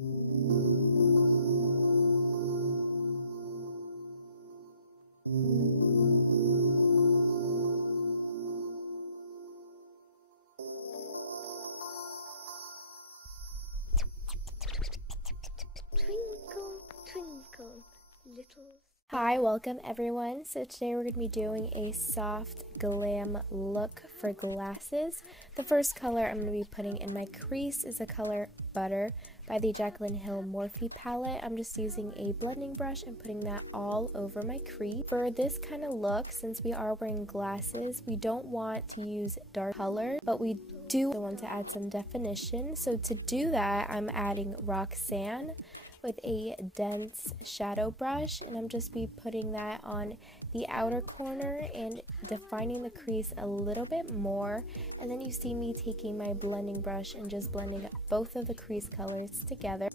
Twinkle, twinkle, little... Hi, welcome everyone. So today we're going to be doing a soft glam look for glasses. The first color I'm going to be putting in my crease is the color Butter by the Jaclyn Hill Morphe palette. I'm just using a blending brush and putting that all over my crease. For this kind of look, since we are wearing glasses, we don't want to use dark color, but we do want to add some definition. So to do that, I'm adding Roxanne with a dense shadow brush, and I'm just be putting that on the outer corner and defining the crease a little bit more. And then you see me taking my blending brush and just blending both of the crease colors together.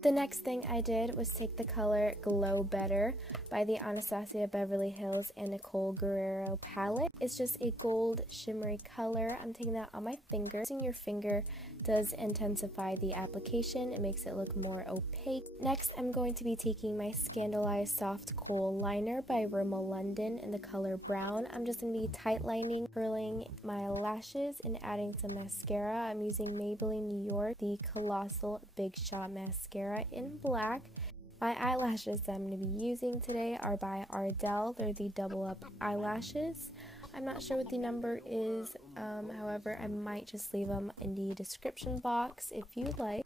The next thing I did was take the color Glow Better by the Anastasia Beverly Hills and Nicole Guerrero palette. It's just a gold shimmery color. I'm taking that on my finger. Using your finger does intensify the application. It makes it look more opaque. Next, I'm going to be taking my Scandalized Soft Kohl Liner by Rimmel London in the color Brown. I'm just going to be tight lining, curling my lashes, and adding some mascara. I'm using Maybelline New York, the Colossal Big Shot Mascara in black. My eyelashes that I'm going to be using today are by Ardell. They're the double up eyelashes. I'm not sure what the number is, however I might just leave them in the description box if you like.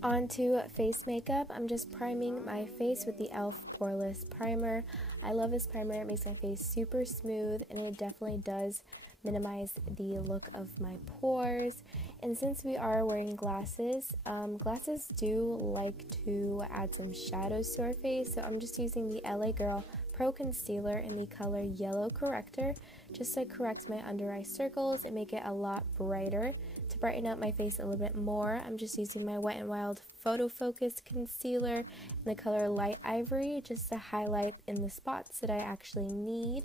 Onto face makeup, I'm just priming my face with the e.l.f. Poreless Primer. I love this primer. It makes my face super smooth, and it definitely does minimize the look of my pores. And since we are wearing glasses, glasses do like to add some shadows to our face, so I'm just using the LA Girl Pro Concealer in the color Yellow Corrector just to correct my under eye circles and make it a lot brighter. To brighten up my face a little bit more, I'm just using my Wet n Wild Photo Focus Concealer in the color Light Ivory just to highlight in the spots that I actually need.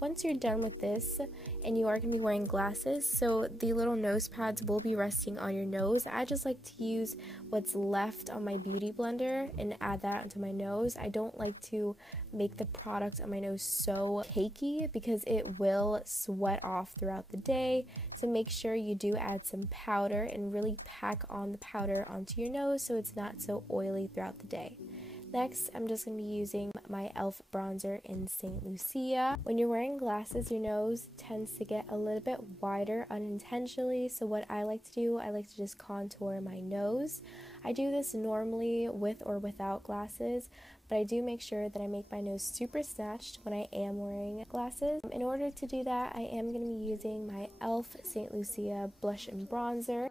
Once you're done with this, and you are going to be wearing glasses, so the little nose pads will be resting on your nose. I just like to use what's left on my beauty blender and add that onto my nose. I don't like to make the product on my nose so cakey because it will sweat off throughout the day. So make sure you do add some powder and really pack on the powder onto your nose so it's not so oily throughout the day. Next, I'm just going to be using my e.l.f. bronzer in St. Lucia. When you're wearing glasses, your nose tends to get a little bit wider unintentionally, so what I like to do, I like to just contour my nose. I do this normally with or without glasses, but I do make sure that I make my nose super snatched when I am wearing glasses. In order to do that, I am going to be using my e.l.f. St. Lucia blush and bronzer.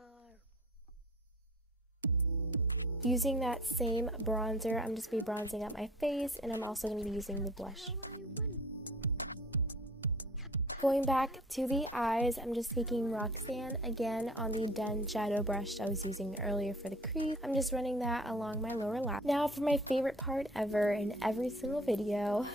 Using that same bronzer, I'm just going to be bronzing up my face, and I'm also going to be using the blush. Going back to the eyes, I'm just taking Roxanne again on the dense shadow brush I was using earlier for the crease. I'm just running that along my lower lap. Now for my favorite part ever in every single video,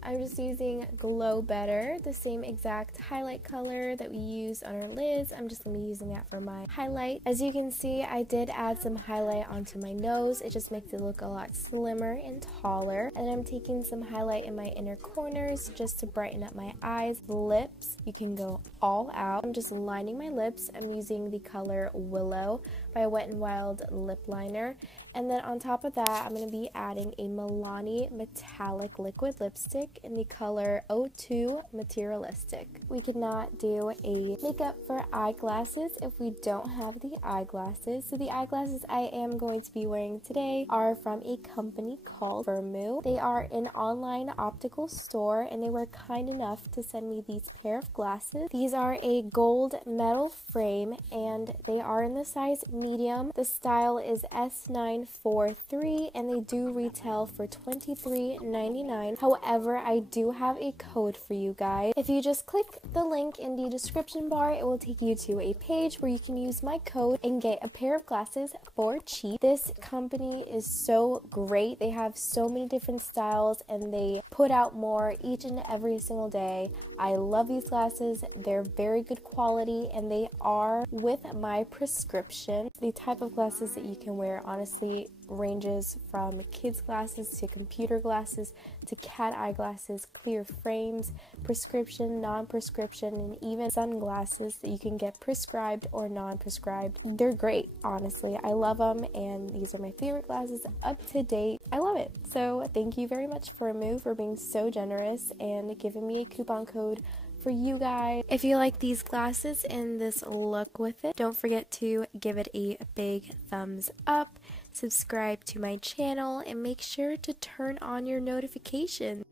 I'm just using Glow Better, the same exact highlight color that we used on our lids. I'm just going to be using that for my highlight. As you can see, I did add some highlight onto my nose. It just makes it look a lot slimmer and taller. And I'm taking some highlight in my inner corners just to brighten up my eyes. Lips, you can go all out. I'm just lining my lips. I'm using the color Willow by Wet n Wild Lip Liner. And then on top of that, I'm going to be adding a Milani Metallic Liquid Lipstick in the color O2 Materialistic. We could not do a makeup for eyeglasses if we don't have the eyeglasses. So the eyeglasses I am going to be wearing today are from a company called Firmoo. They are an online optical store, and they were kind enough to send me these pair of glasses. These are a gold metal frame, and they are in the size medium. The style is S943, and they do retail for $23.99. However, However, I do have a code for you guys. If you just click the link in the description bar, it will take you to a page where you can use my code and get a pair of glasses for cheap. This company is so great. They have so many different styles and they put out more each and every single day. I love these glasses. They're very good quality and they are with my prescription. The type of glasses that you can wear honestly ranges from kids glasses to computer glasses to cat eye glasses, clear frames, prescription, non-prescription, and even sunglasses that you can get prescribed or non-prescribed. They're great, honestly. I love them and these are my favorite glasses, up to date. I love it. So thank you very much Firmoo for being so generous and giving me a coupon code for you guys. If you like these glasses and this look with it, don't forget to give it a big thumbs up, subscribe to my channel, and make sure to turn on your notifications.